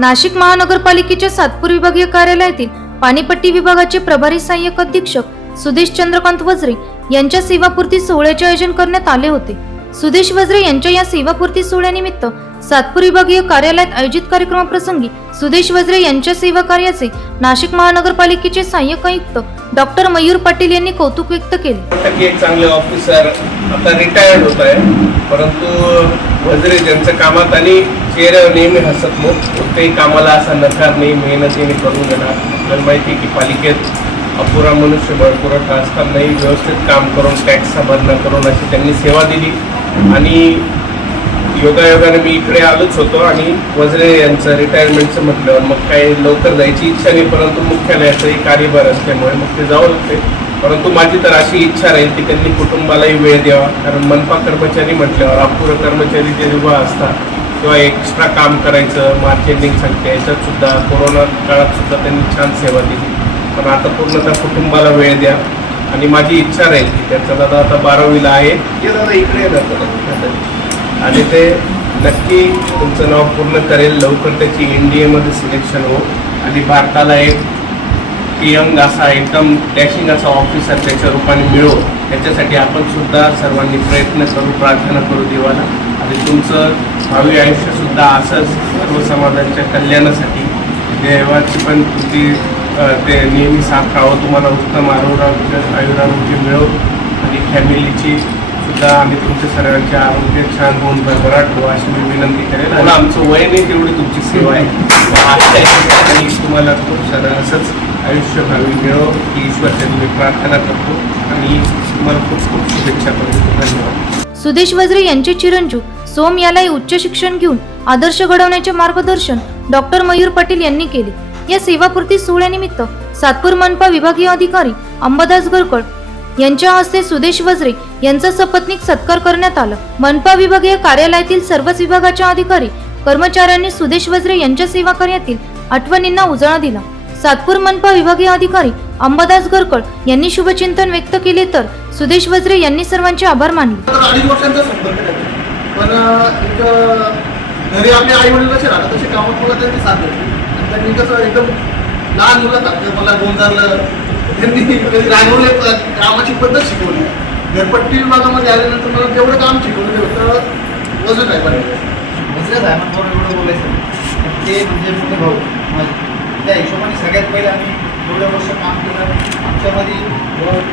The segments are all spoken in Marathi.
नाशिक महानगरपालिकेच्या सातपूर विभागीय कार्यालयातील पाणीपट्टी विभागाचे प्रभारी सहाय्यक अधीक्षक सुदेश चंद्रकांत वज्रे यांच्या सेवापूर्ती सोहळ्याचे आयोजन करण्यात आले होते. सुदेश वज्रे यांच्या या सेवापूर्ती सोहळ्यानिमित्त सातपूर विभागीय कार्यालयात आयोजित कार्यक्रमाप्रसंगी सुदेश वज्रे यांच्या सेवा कार्याचे नाशिक महानगरपालिकेचे सहाय्यक आयुक्त डॉक्टर मयूर पाटील यांनी कौतुक व्यक्त केले. एक चांगले ऑफिसर आता रिटायर्ड होत आहे. परंतु वजरे ज्यांच्या कामात आणि चेहऱ्यावर नेहमी हसतमुख कोणत्याही कामाला असा नकार नाही मेहनतीने करून घेणार आपल्याला माहिती आहे की पालिकेत अपुरा मनुष्यबळ पुरवठा असतानाही व्यवस्थित काम करून टॅक्सचा भरणा करून अशी त्यांनी सेवा दिली. आणि योगायोगाने मी इकडे आलोच होतो आणि वजरे यांचं रिटायरमेंटचं म्हटल्यावर मग काही लवकर जायची इच्छा नाही परंतु मुख्यालयाचंही कार्यभार असल्यामुळे मग ते जावं लागते. परंतु माझी तर अशी इच्छा राहील की त्यांनी कुटुंबालाही वेळ द्यावा. कारण मनपा कर्मचारी म्हटल्यावर अपुरं कर्मचारी जे उभा असतात किंवा एक्स्ट्रा काम करायचं मार्केटिंग सांगते याच्यात सुद्धा कोरोना काळात सुद्धा त्यांनी छान सेवा दिली. पण आता पूर्णतः कुटुंबाला वेळ द्या. आणि माझी इच्छा राहील की त्यांचा दादा आता बारावीला आहे. ये दादा इकडे आणि ते नक्की तुमचं नाव पूर्ण करेल. लवकर त्याची एन डी एमध्ये सिलेक्शन हो आणि भारताला एक यंग असा एकदम डॅशिंग असा ऑफिसर त्याच्या रूपाने मिळो. त्याच्यासाठी आपण सुद्धा सर्वांनी प्रयत्न करू प्रार्थना करू देवाला. आणि तुमचं भावी आयुष्यसुद्धा असंच सर्व समाजाच्या कल्याणासाठी. देवाची पण तुमची ते नेहमी साथ राहावं तुम्हाला उत्तम आरोग्य आयुरारोग्य मिळो. आणि फॅमिलीची सुद्धा आणि तुमच्या सर्वांचे आरोग्य छान होऊन भरभराट हो अशी मी विनंती करेन. आणि आमचं वय नाही तेवढी तुमची सेवा आहे. तुम्हाला खूप सारं असंच आयुष्य भावी मिळो ही ईश्वरच्या मी प्रार्थना करतो आणि तुम्हाला खूप खूप शुभेच्छा करतो धन्यवाद. सुदेश वज्रे यांचे चिरंजीव सोम यालाही उच्च शिक्षण घेऊन आदर्श घडवण्याचे मार्गदर्शन डॉक्टर मयूर पाटील यांनी केले. या सेवापूर्ती सोहळ्यानिमित्त सातपूर मनपा विभागीय अधिकारी अंबादास गरकड यांच्या हस्ते सुदेश वज्रे यांचा सपत्नीक सत्कार करण्यात आला. मनपा विभागीय कार्यालयातील सर्वच विभागाच्या अधिकारी कर्मचाऱ्यांनी सुदेश वज्रे यांच्या सेवा कार्यातील आठवणींना उजाळा दिला. सातपूर मनपा विभागीय अधिकारी अंबादास गरकड यांनी शुभचिंतन व्यक्त केले तर सुदेश वज्रे यांनी सर्वांचे आभार मानले. अडीच वर्षांचा संपर्क आहे. पण अं, एक अं, घरी आपले आई वडील कसे राहतात? तसे कामात मला त्यांनी साथ दिली आणि त्यांनी कसं एकदम लहान मुलं मला दोन हजार त्यांनी कधी रागवले कामाची पद्धत शिकवली. घरपट्टी विभागामध्ये आल्यानंतर मला जेवढं काम शिकवलं तेवढं वजन आहे बरं. दुसऱ्या साहेबांबरोबर एवढं बोलायचं ते म्हणजे मोठे भाऊ माझे. त्या हिशोबाने सगळ्यात पहिले आम्ही एवढं वर्ष काम केलं. आमच्यामध्ये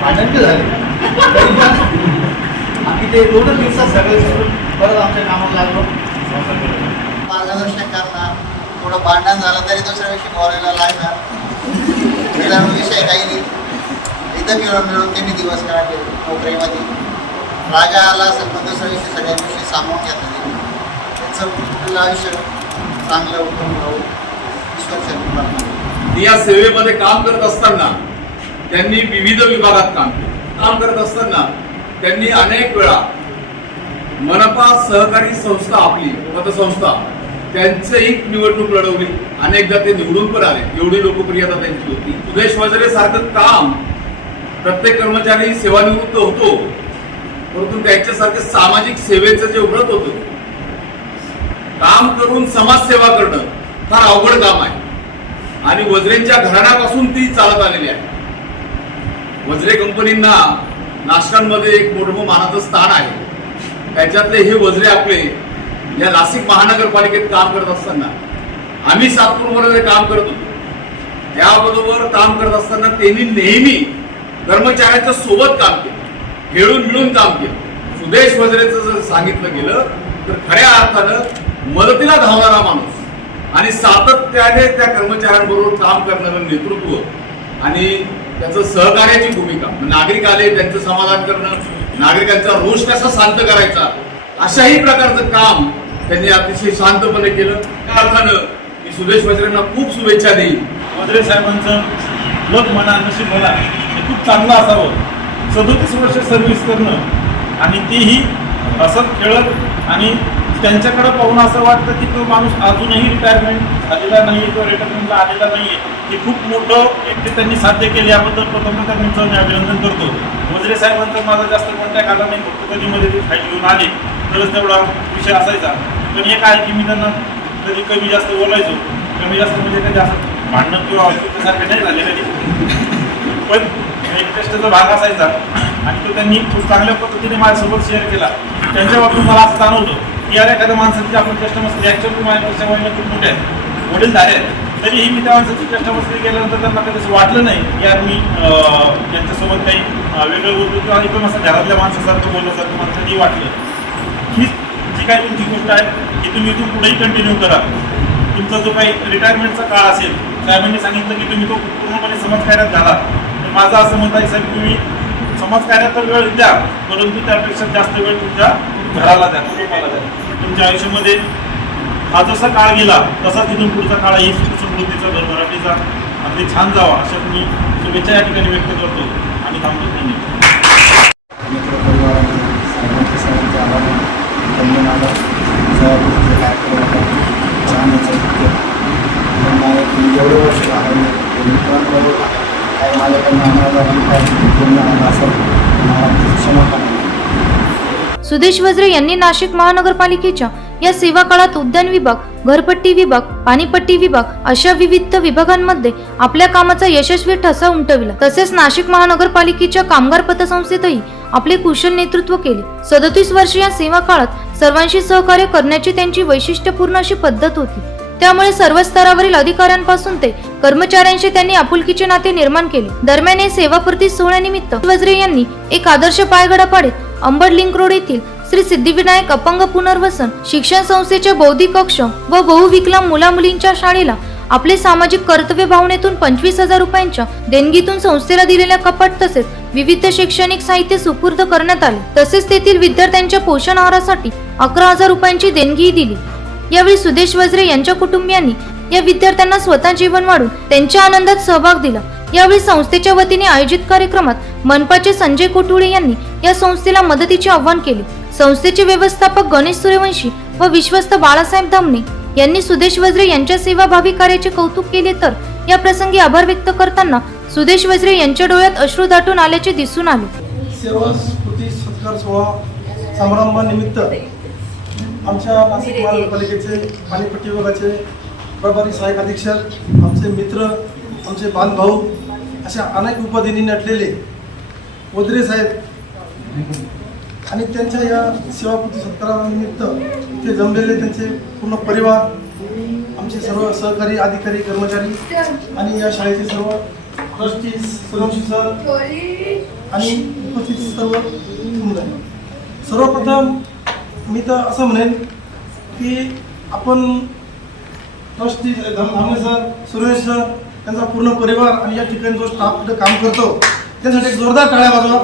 भांडण झाले. तरी पण आम्ही ते दोनच दिवसात सगळे सोडून परत आमच्या कामाला लागलो. मार्गदर्शन करणार थोडं भांडण झालं तरी दुसऱ्या दिवशी बोलायला लागणार त्याला विषय काही नाही. इथं मिळून मिळून त्यांनी दिवस काढले? नोकरीमध्ये. राजा आला असेल पण दुसऱ्या दिवशी सगळ्या दिवशी सामावून घेतलं त्यांचं आयुष्य? चांगलं उत्तम राहू. ईश्वर या सेवेमध्ये काम करत असताना त्यांनी विविध विभागात काम केलं. काम करत असताना त्यांनी अनेक वेळा मनपा सहकारी संस्था आपली पतसंस्था त्यांचं एक निवडणूक लढवली. अनेकदा ते निवडून पण आले. एवढी लोकप्रियता त्यांची होती. सुदेश वाजरे सारखं काम प्रत्येक कर्मचारी सेवानिवृत्त होतो. परंतु त्यांच्यासारखं सामाजिक सेवेचं जे व्रत होतं काम करून समाजसेवा करणं फार अवघड काम आहे. आणि वज्रेंच्या घराण्यापासून ती चालत आलेली आहे. वज्रे कंपनींना नाशकांमध्ये एक मोठं मानाचं स्थान आहे. त्याच्यातले हे वज्रे आपले या नाशिक महानगरपालिकेत काम करत असताना आम्ही सातपूरमध्ये काम करत होतो. त्याबरोबर काम करत असताना त्यांनी नेहमी कर्मचाऱ्यांच्या सोबत काम केलं. खेळून मिळून काम केलं. सुदेश वज्रेचं जर सांगितलं गेलं तर खऱ्या अर्थानं मदतीला धावणारा माणूस. आणि सातत्याने त्या कर्मचाऱ्यांबरोबर काम करणारं नेतृत्व आणि त्याचं सहकार्याची भूमिका. नागरिक आले त्यांचं समाधान करणं नागरिकांचा रोष कसा शांत करायचा अशाही प्रकारचं काम त्यांनी अतिशय शांतपणे केलं. त्या अर्थानं मी सुदेश वज्रेंना खूप शुभेच्छा देईल वज्रे साहेबांचं लोक म्हणा नशीब म्हणा हे खूप चांगलं असावं. सदोतीस वर्ष सर्व्हिस करणं आणि तीही हसत खेळत आणि त्यांच्याकडे पाहून असं वाटतं की तो माणूस अजूनही रिटायरमेंट झालेला नाही किंवा रिटायरमेंटला आलेला नाही हे खूप मोठं एक ते त्यांनी साध्य केले याबद्दल प्रथम त्यांचं मी अभिनंदन करतो. वजरे साहेबांचा माझा जास्त कॉन्टॅक्ट आला नाही फक्त कधी मध्ये ते फाईल घेऊन आले. तरच तेवढा विषय असायचा. पण एक आहे की मी त्यांना कधी कमी जास्त बोलायचो. कमी जास्त म्हणजे कधी असं भांडण किंवा सारखे नाही झाले कधी पण एक कष्टाचा भाग असायचा. आणि तो त्यांनी खूप चांगल्या पद्धतीने माझ्यासोबत शेअर केला. त्यांच्या बाबतीत मला असं जाणवतं. की एखाद्या माणसाची आपण कष्टमस्ती ॲक्च्युअली पुढच्या महिन्यात खूप मोठे आहेत. वडील झाले आहेत तरीही मी त्या माणसाची कष्टमस्ती केल्यानंतर त्यांना कधीच वाटलं नाही की यार मी त्यांच्यासोबत काही वेगळं बोलतो किंवा एकदम असं घरातल्या माणसासारखं बोलल्यासारखं मला कधी वाटलं. ही जी काही तुमची गोष्ट आहे ती तुम्ही इथून पुढेही कंटिन्यू करा. तुमचा जो काही रिटायरमेंटचा काळ असेल साहेबांनी सांगितलं की तुम्ही तो पूर्णपणे समाजकार्यात घाला. तर माझं असं मत आहे साहेब तुम्ही समाजकार्यात तर वेळ द्या परंतु त्यापेक्षा जास्त वेळ तुमच्या घराला द्या कुटुंबाला द्या. तुमच्या आयुष्यामध्ये हा जसा काळ गेला तसा तिथून पुढचा काळही सुख समृद्धीचा भरभराटीचा अगदी छान जावा अशा तुम्ही शुभेच्छा या ठिकाणी व्यक्त करतो आणि थांबतो. त्यांनी एक एवढे वर्ष काही माझ्याकडनं आम्हाला काय मला क्षमा करा. सुदेश वज्रे यांनी नाशिक महानगरपालिकेच्या या सेवा काळात उद्यान विभाग घरपट्टी विभाग पाणीपट्टी विभाग अशा विविध विभागांमध्ये आपल्या कामाचा यशस्वी ठसा उमटविला. तसेच नाशिक महानगरपालिकेच्या कामगार पतसंस्थेतही आपले कुशल नेतृत्व केले. सदतीस वर्ष या सेवा काळात सर्वांशी सहकार्य करण्याची त्यांची वैशिष्ट्यपूर्ण अशी पद्धत होती. त्यामुळे सर्व स्तरावरील अधिकाऱ्यांपासून ते कर्मचाऱ्यांशी त्यांनी आपुलकीचे नाते निर्माण केले. दरम्यान या सेवापूर्ती सोहळ्यानिमित्त वज्रे यांनी एक आदर्श पायगडा पाडत अंबड लिंक रोड येथील श्री सिद्धिविनायक अपंग पुनर्वसन शिक्षण संस्थेच्या बौद्धिक कक्ष व बहुविकलांग मुला मुलींच्या शाळेला आपले सामाजिक कर्तव्य भावनेतून पंचवीस हजार रुपयांच्या देणगीतून संस्थेला दिलेल्या कपाट तसेच विविध शैक्षणिक साहित्य सुपूर्द करण्यात आले. तसेच तेथील विद्यार्थ्यांच्या पोषण आहारासाठी अकरा हजार रुपयांची देणगीही दिली. यावेळी सुदेश वज्रे यांच्या कुटुंबियांनी या विद्यार्थ्यांना स्वतः जीवन वाढून त्यांच्या आनंदात सहभाग दिला. यावेळी संस्थेच्या वतीने आयोजित कार्यक्रमात मनपाचे संजय कोठुळे यांनी या संस्थेला मदतीचे आव्हान केले. संस्थेचे व्यवस्थापक गणेश सूर्यवंशी व विश्वस्त बाळासाहेब धामणे यांनी सुदेश वज्रे यांच्या सेवाभावी कार्याचे कौतुक केले तर या प्रसंगी आभार व्यक्त करताना सुदेश वज्रे यांच्या डोळ्यात अश्रू दाटून आल्याचे दिसून आले. सेवा स्फूर्ती सत्कार सोहळा समारंभानिमित्त आमच्या नाशिक महानगरपालिकेचे पाणीपट्टी विभागाचे प्रभारी सहाय्यक अधीक्षक आमचे मित्र आमचे बांधभाऊ अशा अनेक उपाधींनी नटलेले वद्रे साहेब आणि त्यांच्या या सेवापूर्ती सत्कारानिमित्त इथे जमलेले त्यांचे पूर्ण परिवार आमचे सर्व सहकारी अधिकारी कर्मचारी आणि या शाळेचे सर्व ट्रस्टी सुरक्षित सर आणि उपस्थित सर्व सर्वप्रथम मी तर असं म्हणेन की आपण trustee Dhamne sir Suresh sir त्यांचा पूर्ण परिवार आणि या ठिकाणी जो स्टाफ काम करतो त्यासाठी जोरदार टाळ्या वाजवा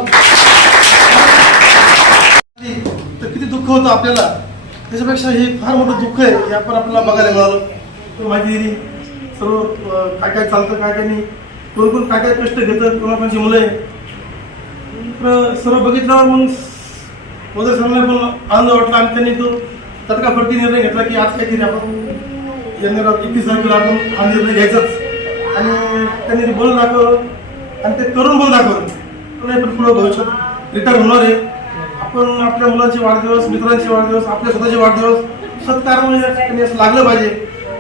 तर किती दुःख होतं आपल्याला. त्याच्यापेक्षा हे फार मोठं दुःख आहे हे आपण आपल्याला बघायला मिळालं. तर माहिती दिली. सर्व काय काय चालतं काय काय नाही. कोण कोण काय काय कष्ट घेतं कोणाकोणाची मुलं आहे. तर सर्व बघितल्यावर मग वगैरे सामने पण आनंद वाटला आणि त्यांनी तो तत्काफडती निर्णय घेतला की आज काहीतरी आपण येणारा एकतीस तारखेला आपण हा निर्णय घ्यायचाच. आणि त्यांनी ते बोलून दाखवलं आणि ते करून बोल दाखवलं. नाही पण पुढं भविष्यात रिटायर होणार आहे. आपण आपल्या मुलांचे वाढदिवस मित्रांचे वाढदिवस आपल्या स्वतःचे वाढदिवस सत्कारण म्हणजे त्यांनी असं लागलं पाहिजे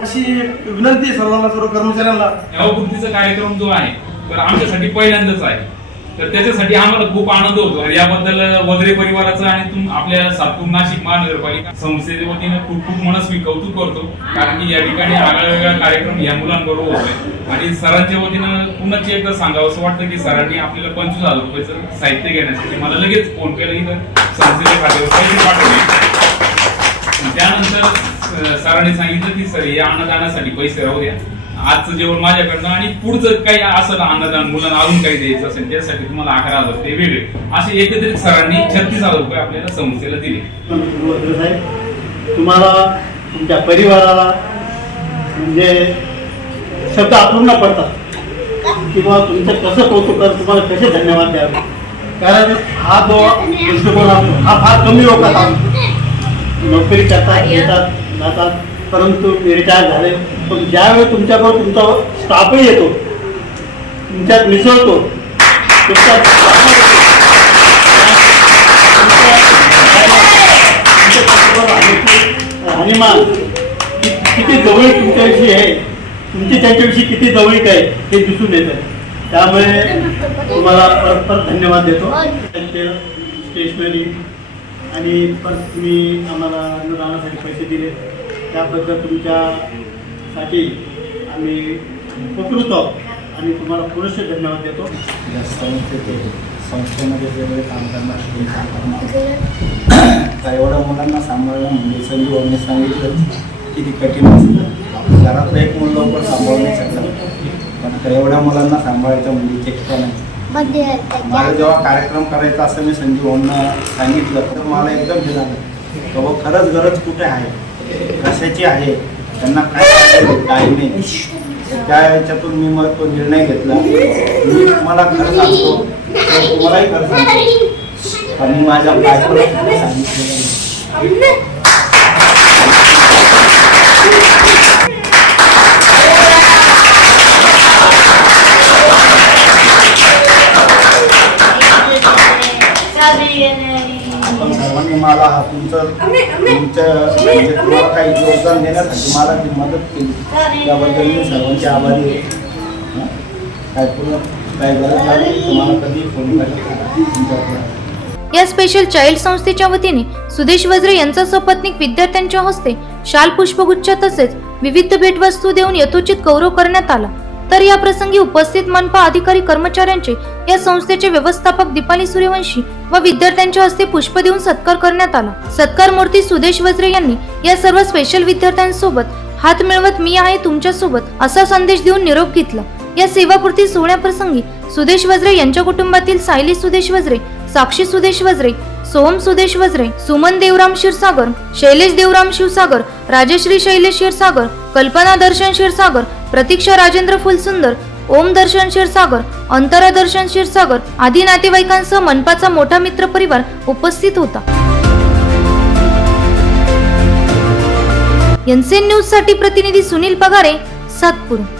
अशी विनंती आहे सर्वांना सर्व कर्मचाऱ्यांना. भावबुद्धीचा कार्यक्रम जो आहे तर आमच्यासाठी पहिल्यांदाच आहे. तर त्याच्यासाठी आम्हाला खूप आनंद होतो याबद्दल वगैरे परिवाराचा आणि आपल्या सातपूर नाशिक महानगरपालिका संस्थेच्या वतीनं खूप खूप मनस्वी कौतुक करतो. कारण की या ठिकाणी आगळा कार्यक्रम या मुलांबरोबर होतोय. आणि सरांच्या वतीनं पुन्हा एकदा सांगावं असं वाटतं की सरांनी आपल्याला पंचवीस हजार रुपयाचं साहित्य घेण्यासाठी मला लगेच फोन केला तर संस्थेच्या खात्यावर पाठवले त्यानंतर सरांनी सांगितलं की सर या अन्नदानासाठी पैसे राहू द्या आजचं जेवण माझ्याकडनं आणि पुढचं काही असं अन्नदान मुलांना अजून काही द्यायचं असेल त्यासाठी तुम्हाला अकरा हजार ते वेगळे असे एकत्रित सरांनी छत्तीस हजार रुपये आपल्याला संस्थेला दिले साहेब तुम्हाला तुमच्या परिवाराला म्हणजे शब्द अपूर्ण पडतात किंवा तुमचं कसं कौतुक तुम्हाला कसे धन्यवाद द्यावे? कारण हा जो दृष्टिकोन असतो हा फार कमी लोकात असतो नोकरी करतात येतात जातात परंतु रिटायर झाले. पण ज्यावेळी तुमच्याबरोबर तुमचा स्टाफही येतो तुमच्यात मिसळतो तुमच्या राहणीमान किती जवळ तुमच्याविषयी आहे तुमची त्यांच्याविषयी किती जवळीक आहे हे दिसून येत आहे त्यामुळे तुम्हाला परत परत धन्यवाद देतो. त्यांचे स्टेशनरी आणि परत तुम्ही आम्हाला अनुदानासाठी पैसे दिले. त्याबद्दल तुमच्यासाठी आम्ही उपकृत आहोत आणि तुम्हाला पुरेसे धन्यवाद देतो. या संस्थेचे संस्थेमध्ये जेवढे काम करणार काम करणार. तर एवढ्या मुलांना सांभाळणं म्हणजे संजीवने सांगितलं किती कठीण असतं. घरातलं एक मुलं लवकर सांभाळू नाही शकतात पण आता एवढ्या मुलांना सांभाळायचं म्हणजे चेष्टा नाही मला जेव्हा कार्यक्रम करायचा असं मी संजीवना सांगितलं तर मला एकदम हे झालं. बाबा खरंच गरज कुठे आहे? कशाची आहे? त्यांना काय काय नाही. त्या याच्यातून मी मग तो निर्णय घेतला. मी तुम्हाला खरं सांगतो तर तुम्हालाही खरं सांगतो. आणि माझ्या बायकोला सांगितलेलं. सर्वांनी मला हा तुमचं तुमच्या म्हणजे तुम्हाला काही योगदान देण्यासाठी मला ती मदत केली. त्याबद्दल मी सर्वांचे आभारी आहे. हं? काय पूर्ण काय गरज लागली? तुम्हाला कधी फोन तुमच्याकडे या स्पेशल चाइल्ड संस्थेच्या वतीने सुदेश वज्रे यांचा सपत्नीक विद्यार्थ्यांच्या हस्ते शाल पुष्पगुच्छ तसेच विविध भेटवस्तू देऊन यथोचित गौरव करण्यात आला. तर या प्रसंगी उपस्थित मनपा अधिकारी कर्मचाऱ्यांचे या संस्थेचे व्यवस्थापक दीपाली सूर्यवंशी व विद्यार्थ्यांच्या हस्ते पुष्प देऊन सत्कार करण्यात आला. सत्कार मूर्ती सुदेश वज्रे यांनी या सर्व स्पेशल विद्यार्थ्यांसोबत हात मिळवत मी आहे तुमच्यासोबत असा संदेश देऊन निरोप घेतला. या सेवापूर्ती सोहळ्याप्रसंगी सुदेश वज्रे यांच्या कुटुंबातील सायली सुदेश वज्रे साक्षी सुदेश वज्रे सोहम सुदेश वज्रे सुमन देवराम क्षीरसागर शैलेश देवराम शिवसागर राजश्री शैलेश क्षीरसागर कल्पना दर्शन क्षीरसागर प्रतीक्षा राजेंद्र फुलसुंदर ओम दर्शन क्षीरसागर अंतरा दर्शन क्षीरसागर आदी नातेवाईकांसह मनपाचा मोठा मित्र परिवार उपस्थित होता. एनसीएन न्यूजसाठी प्रतिनिधी सुनील पगारे सातपूर.